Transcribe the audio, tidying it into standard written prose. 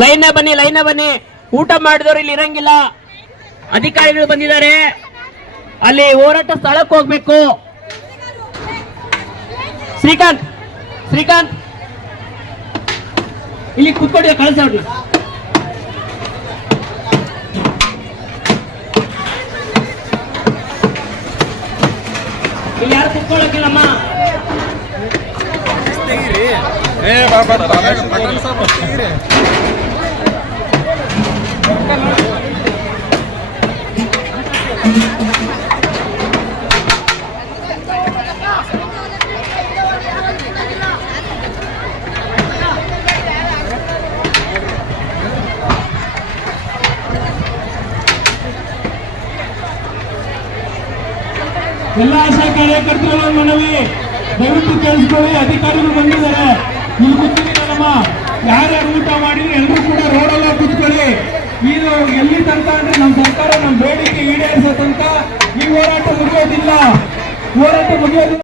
Line ಬನ್ನಿ. ಊಟ ಮಾಡಿದವರು ಇಲ್ಲಿ ಇರಂಗಿಲ್ಲ. ಅಧಿಕಾರಿಗಳು ಬಂದಿದ್ದಾರೆ, ಅಲ್ಲಿ ಹೋರಾಟ ಸ್ಥಳಕ್ಕೆ ಹೋಗ್ಬೇಕು. ಶ್ರೀಕಾಂತ್ ಇಲ್ಲಿ ಕೂತ್ಕೊಳ್ಳಿ, ಕಳಿಸ ಅವ್ರನ್ನ. ಇಲ್ಲಿ ಯಾರು ಕೂತ್ಕೊಳ್ಳೋಕಿಲ್ಲಮ್ಮ. ಎಲ್ಲ ಆಶಾ ಕಾರ್ಯಕರ್ತರು ಮನವಿ, ದಯವಿಟ್ಟು ಕೇಳಿಸ್ಕೊಳ್ಳಿ. ಅಧಿಕಾರಿಗಳು ಬಂದಿದ್ದಾರೆ, ಇಲ್ಲಿ ಕೂತಿದ್ದೀರಲ್ಲಮ್ಮ, ಯಾರ್ಯಾರು ಊಟ ಮಾಡಿದ್ರೆ ಎಲ್ಲರೂ ಕೂಡ ರೋಡಲ್ಲ ಕೂತ್ಕೊಳ್ಳಿ. ಇದು ಎಲ್ಲಿ ತನಕ ಅಂದ್ರೆ ನಮ್ಮ ಸರ್ಕಾರ ನಮ್ಮ ಬೇಡಿಕೆ ಈಡೇರಿಸೋ ತನಕ ಈ ಹೋರಾಟ ಮುಗಿಯೋದಿಲ್ಲ.